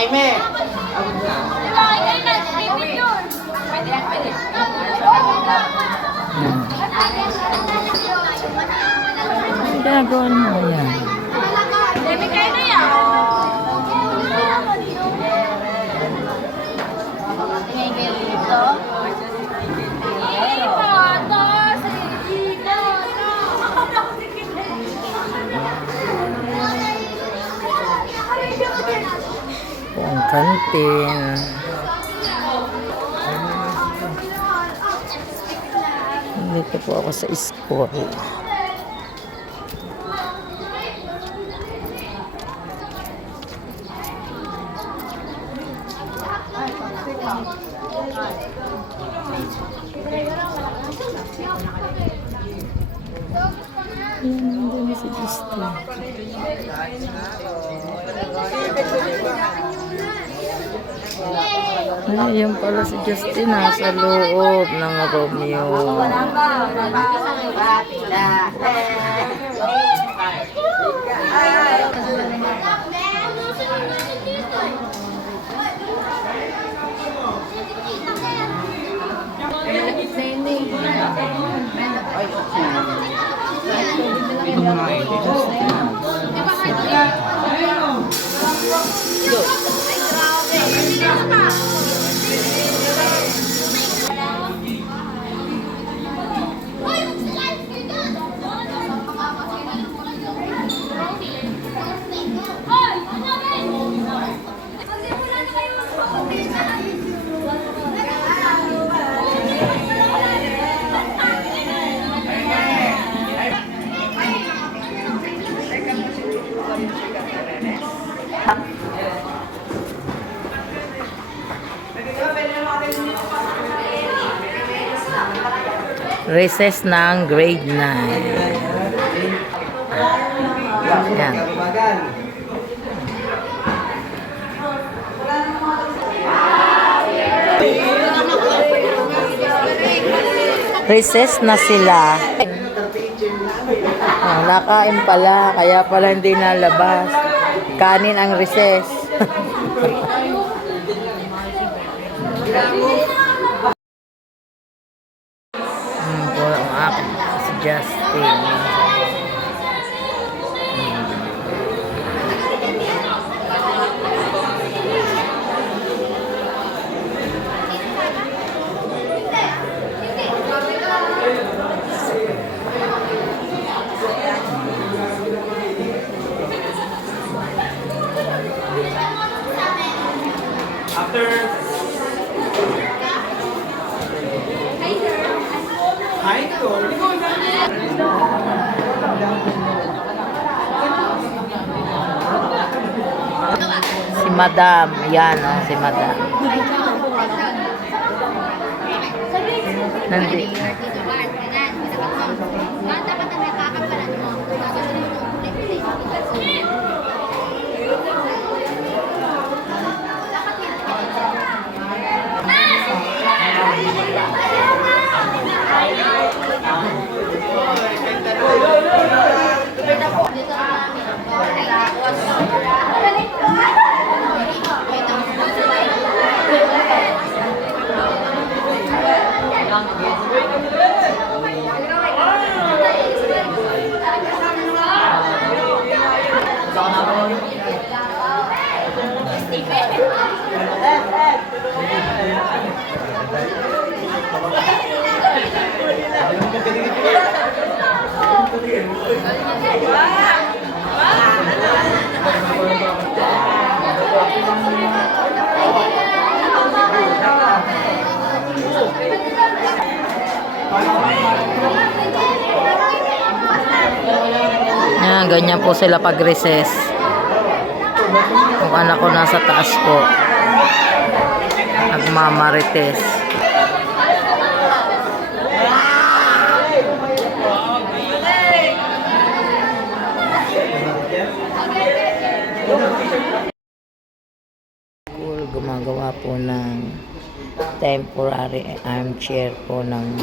Jaime! Abot na. Ang ginagawa mo yan. Ang kantin. Dito po ako sa school. Ayan, nandun si Justin. Ayun pala si Justin nasa loob ng Romeo. Recess ng grade 9. Yan. Recess na sila. Nakain pala, kaya pala hindi nalabas. Kanin ang recess. Si Justin. After... Hi, Si Madam, yan si Madam. Nandito. Yan, ganyan po sila pag-recess. Yung anak ko nasa taas po. Nagmamarites. Gumagawa po ng temporary armchair po ng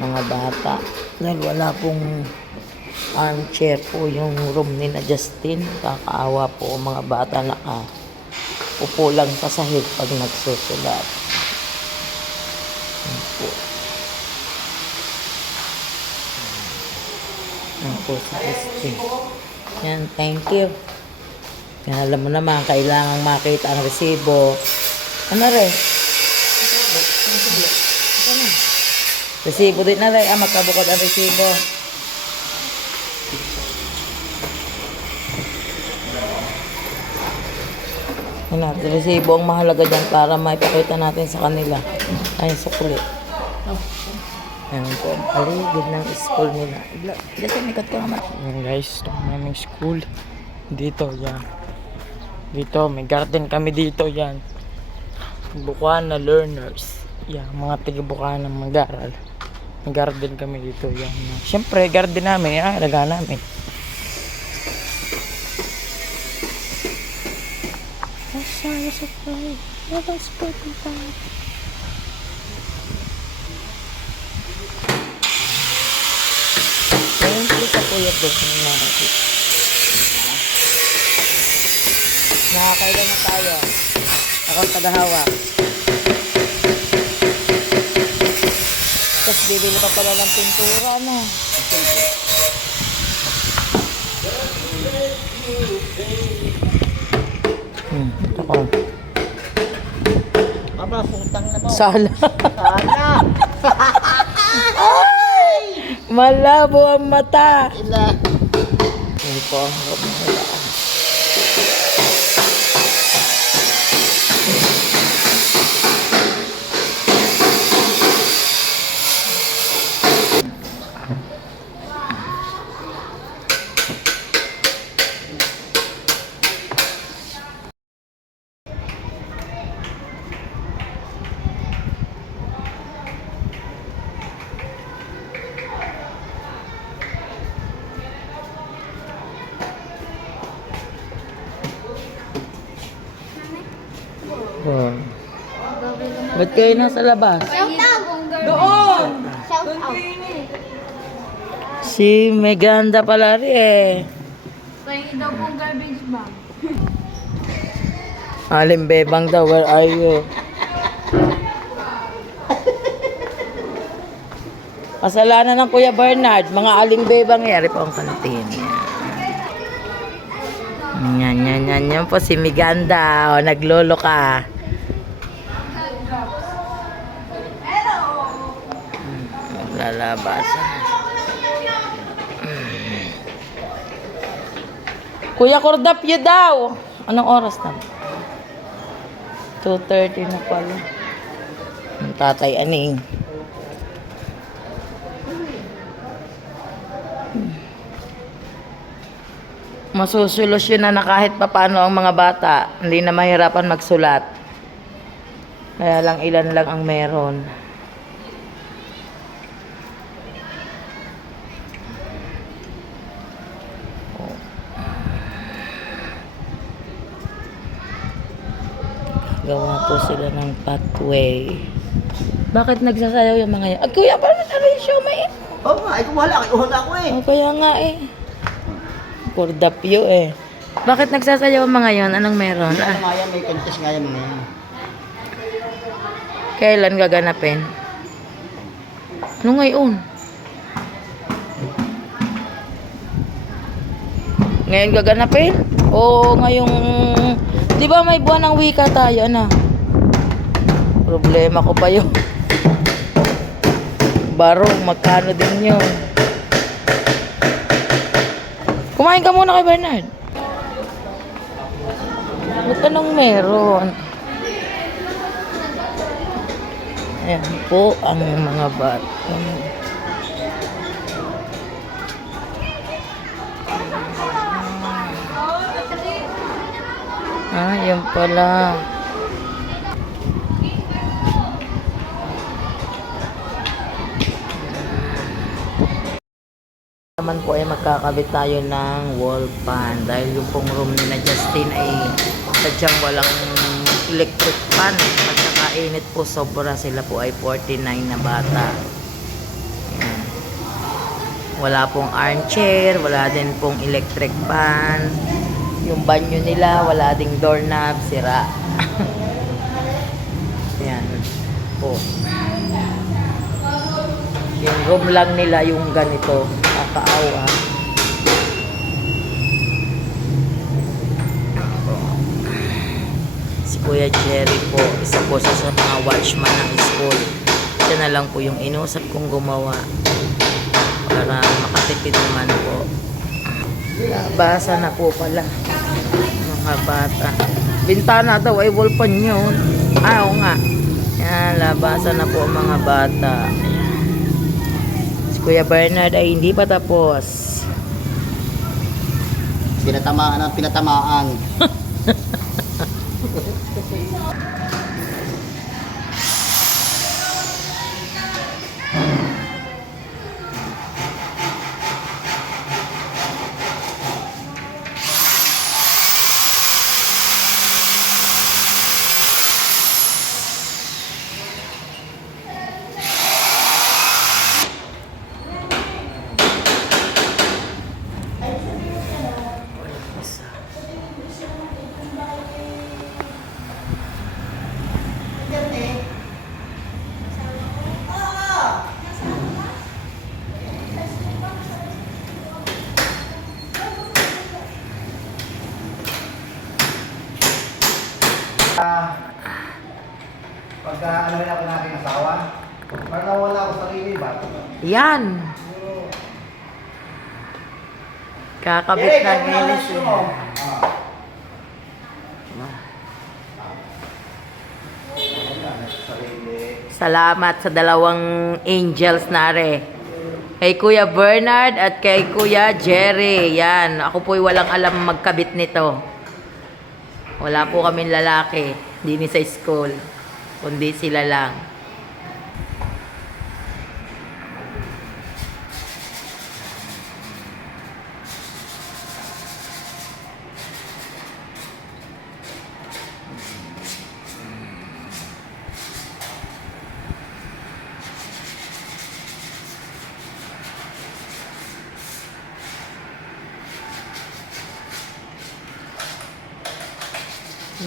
mga bata. Dahil wala pong armchair po yung room ni na Justin. Kakaawa po mga bata upo lang sa sahig pag nagsusulat. Yan po. Yan po sa ST. Yan, thank you. Yan, alam mo naman, kailangang makita ang resibo. Ano rin? Resibo din na rin. Magkabukod ang resibo. Yan, resibo ang mahalaga dyan para maipakita natin sa kanila. Ay, sukli. Yan po. Paligid ng school nila. Kasi ikot ka naman. Yan guys, ito ang aming school. Dito, yan. Dito, may garden kami dito, yan. Bukana learners. Yan, mga tiga-Bukana mag-aral. May garden kami dito, yan. Siyempre, garden namin, yan, alaga namin. Thank you sa kuya doon. Nakakailan na tayo. Ako ang tagahawak. Tapos bibili pa pala ng pintura, no? Ako. Aba, putang na mo. Sala. Sana. Malabo ang mata. Ila. Yan po ang harap ng wala. Oh. Ba't kayo nasa labas? Doon! Si Meganda pala rin eh. Pahingi daw pong garbage bag. Aling Bebang daw, where are you? Kasalanan ng Kuya Bernard, mga Aling Bebang yari po ang kantin. Yan po si Meganda. O, naglolo ka. Lalabas. Kuya Cordapio daw. Anong oras na? 2:30 na pala. Ang tatay aning. Masusolusyon na kahit papaano ang mga bata. Hindi na mahirapan magsulat. Kaya lang ilan lang ang meron. Gawa po sila ng pathway. Bakit nagsasayaw yung mga yan? Kuya, paano na rin siya may? Oo nga, ikaw wala. Iuhon ako eh. Oh, kaya nga eh. Cordapio eh. Bakit nagsasayaw ang mga yon? Anong meron? Ano nga yan, may contest nga yan mga yan. Kailan gaganapin? Ano ngayon? Ngayon gaganapin? O ngayong... Di ba may buwan ng wika tayo, ano? Problema ko pa yun. Barong, magkano din yun? Kumain ka muna kay Bernard. Ba't anong meron? Ayan po ang mga bata. Ah, yun pala. Naman po ay magkakabit tayo ng wall fan dahil yung pong room ni na Justin ay sadyang walang electric fan at saka init po sobra. Sila po ay 49 na bata. Ayan. Wala pong armchair, wala din pong electric fan. Yung banyo nila, wala ding doorknob, sira. Yan po. Yung room lang nila yung ganito, kakaawa. Si Kuya Jerry po, isa po siya sa mga watchman ng school. Siya na lang po yung inusap kong gumawa para makatipid naman po. Basa na po pala mga bata. Bintana daw ay wallpan yun. Oo nga. Yan, labasan na po ang mga bata. Si Kuya Bernard ay hindi pa tapos. Pinatamaan ang pinatamaan. Pagka ano rin ako natin asawa, parang nawala ako sa sarili ba? Yan. Kakabit na gilis. Salamat sa dalawang angels nare. Kay Kuya Bernard at kay Kuya Jerry. Yan. Ako po'y walang alam magkabit nito. Wala po kaming lalaki. Hindi sa school. Kundi sila lang.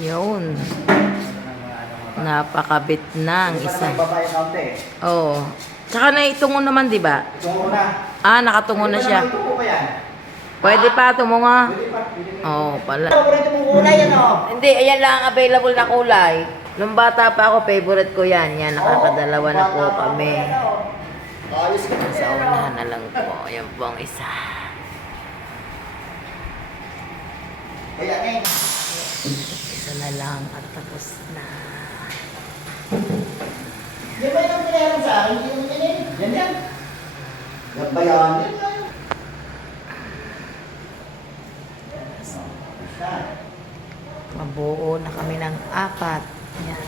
Yun. Napakabit na ang isa. Babae kaunti. Oo. Tsaka naitungo naman, di ba? Tungo na. Ah, nakatungo na siya. Tungo pa yan. Pwede pa, tumungo. Pwede pa. Oo, pala. Paborito mong kulay yan o. Hindi, ayan lang ang available na kulay. Nung bata pa ako, favorite ko yan. Yan, nakakadalawa na po kami. Ayos ka. Sa unahan na lang po. Ayan po ang isa. Kaya eh. Isa na lang at tapos na. Di ba yung pinayaran sa akin? Hindi mo pinayaran. Yan yan. Nagbayan. Yan yan. Mabuo na kami ng 4. Yan.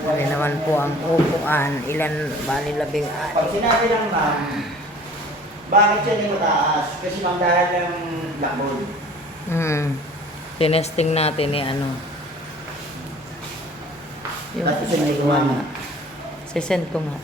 Bali naman po ang upuan. Ilan, bali 16. Pag sinabi ng ma'am, bakit siya hindi mataas? Kasi ma'am dahil ng blackboard. Tinesting natin ni ano. Yung Tapos isa may yung wala. Sisend ko nga.